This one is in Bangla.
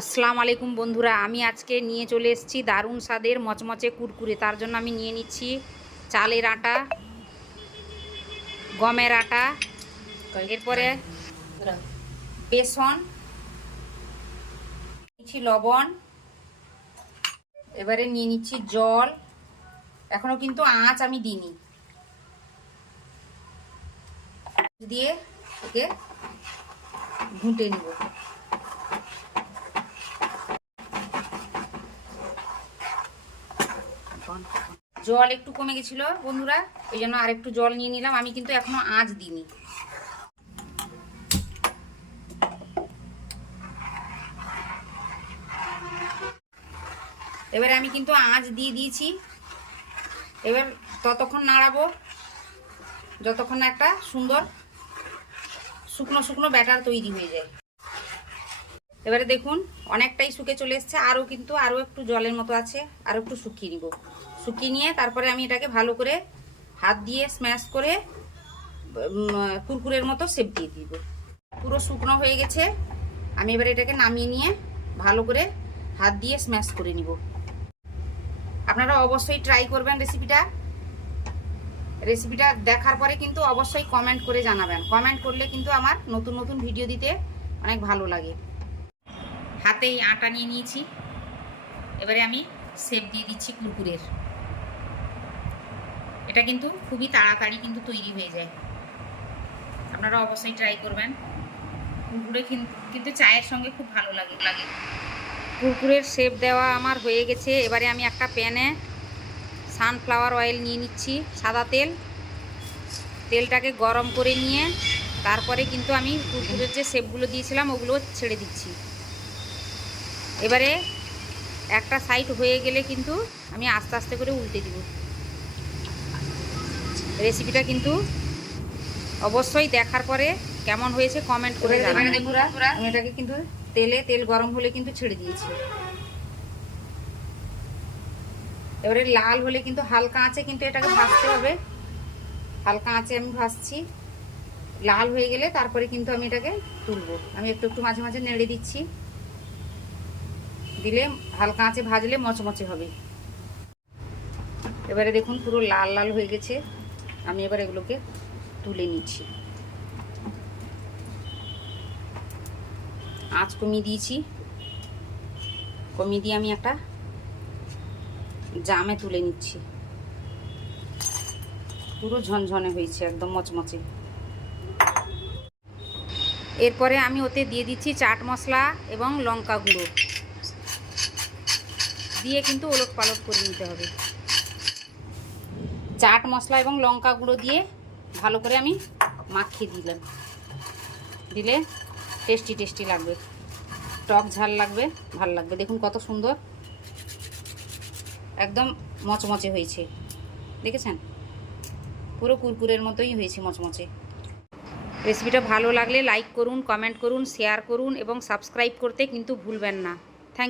আসসালামু আলাইকুম বন্ধুরা, আমি আজকে নিয়ে চলে এসেছি দারুণ স্বাদের মচমচে কুরকুরে। তার জন্য আমি নিয়ে নিচ্ছি চালের আটা, গমের আটা, এরপরে বেসন নিচ্ছি লবণ, এবারে নিয়ে নিচ্ছি জল। এখনও কিন্তু আঁচ আমি দিইনি। দিয়ে একে ঘুঁটে নিব। জল একটু কমে গেছিল বন্ধুরা, ওই জন্য আর একটু জল নিয়ে নিলাম। আমি কিন্তু এখনও আঁচ দিইনি। এবারে আমি কিন্তু আঁচ দিয়ে দিয়েছি। এবার ততক্ষণ নাড়াবো, যতক্ষণ না একটা সুন্দর শুকনো শুকনো ব্যাটার তৈরি হয়ে যায়। এবারে দেখুন, অনেকটাই শুকে চলে এসছে, আরও কিন্তু আরও একটু জলের মতো আছে, আরও একটু শুকিয়ে নিব। শুকিয়ে নিয়ে তারপরে আমি এটাকে ভালো করে হাত দিয়ে স্ম্যাশ করে কুরকুরের মতো সেপ দিয়ে দিব। পুরো শুকনো হয়ে গেছে। আমি এবার এটাকে নামিয়ে নিয়ে ভালো করে হাত দিয়ে স্ম্যাশ করে নিব। আপনারা অবশ্যই ট্রাই করবেন রেসিপিটা রেসিপিটা দেখার পরে কিন্তু অবশ্যই কমেন্ট করে জানাবেন। কমেন্ট করলে কিন্তু আমার নতুন নতুন ভিডিও দিতে অনেক ভালো লাগে। হাতেই আটা নিয়ে নিয়েছি। এবারে আমি সেপ দিয়ে দিচ্ছি কুরকুরের। এটা কিন্তু খুবই তাড়াতাড়ি কিন্তু তৈরি হয়ে যায়। আপনারা অবশ্যই ট্রাই করবেন। কুরকুরে কিন- কিন্তু চায়ের সঙ্গে খুব ভালো লাগে লাগে। কুরকুরের শেপ দেওয়া আমার হয়ে গেছে। এবারে আমি একটা প্যানে সানফ্লাওয়ার অয়েল নিয়ে নিচ্ছি, সাদা তেল। তেলটাকে গরম করে নিয়ে তারপরে কিন্তু আমি কুরকুরের যে শেপগুলো দিয়েছিলাম, ওগুলো ছেড়ে দিচ্ছি। এবারে একটা সাইড হয়ে গেলে কিন্তু আমি আস্তে আস্তে করে উল্টে দিব। রেসিপিটা কিন্তু অবশ্যই দেখার পরে কেমন হয়েছে কমেন্ট করে জানাবেন। আমি এটাকে কিন্তু তেলে তেল গরম হলে কিন্তু ছেড়ে দিয়েছি। এবারে লাল হলে কিন্তু হালকা আঁচে কিন্তু এটাকে ভাজতে হবে। হালকা আঁচে আমি ভাজছি। লাল হয়ে গেলে তারপরে কিন্তু আমি এটাকে তুলবো। আমি একটু একটু মাঝে মাঝে নেড়ে দিচ্ছি। দিলে হালকা আঁচে ভাজলে মচমচে হবে। এবারে দেখুন পুরো লাল লাল হয়ে গেছে। আমি এবার এগুলোকে তুলে নিচ্ছি। আঁচ কমিয়ে দিয়েছি। কমিয়ে দিয়ে আমি একটা জামে তুলে নিচ্ছি। পুরো ঝনঝনে হয়েছে, একদম মচমচে। এরপরে আমি ওতে দিয়ে দিচ্ছি চাট মশলা এবং লঙ্কা গুঁড়ো। দিয়ে কিন্তু ওলট পালট করে নিতে হবে। চাট মশলা এবং লঙ্কা গুঁড়ো দিয়ে ভালো করে আমি মাখিয়ে দিলাম। দিলে টেস্টি টেস্টি লাগবে। টক ঝাল লাগবে, ভালো লাগবে। দেখুন কত সুন্দর। একদম মচমচে হয়েছে। দেখেছেন? পুরো কুরকুরের মতোই হয়েছে মচমচে। রেসিপিটা ভালো লাগলে লাইক করুন, কমেন্ট করুন, শেয়ার করুন এবং সাবস্ক্রাইব করতে কিন্তু ভুলবেন না।